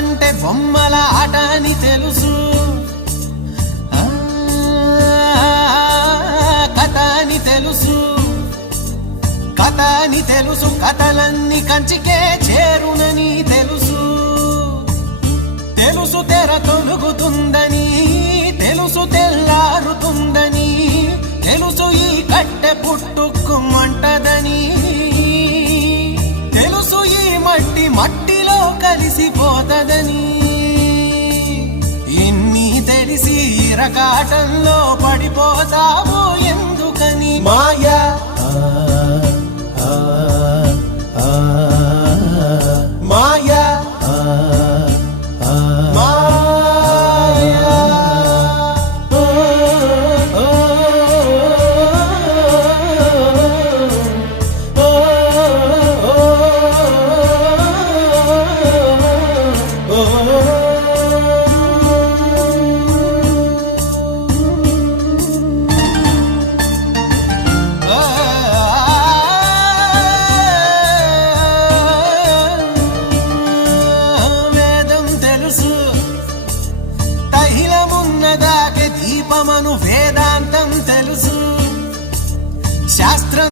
అంటే బొమ్మల ఆట అని తెలుసు, కథ అని తెలుసు, కథ అని తెలుసు, కథలన్నీ కంచికే చేరునని తెలుసు, తెలుసు తెర తొలుగుతుందని, తెలుసు తెల్లారుతుందని, తెలుసు ఈ కట్టె పుట్టుకుమంటదని, తెలుసు ఈ మట్టి మట్టిలో కలిసిపోతదని, ఇన్ని తెలిసి ఇరకాటంలో పడిపోతావు ఎందుకని? మాయా మాయా తైలమున్నదాకే దీపమను వేదాంతం తెలుసు, శాస్త్రం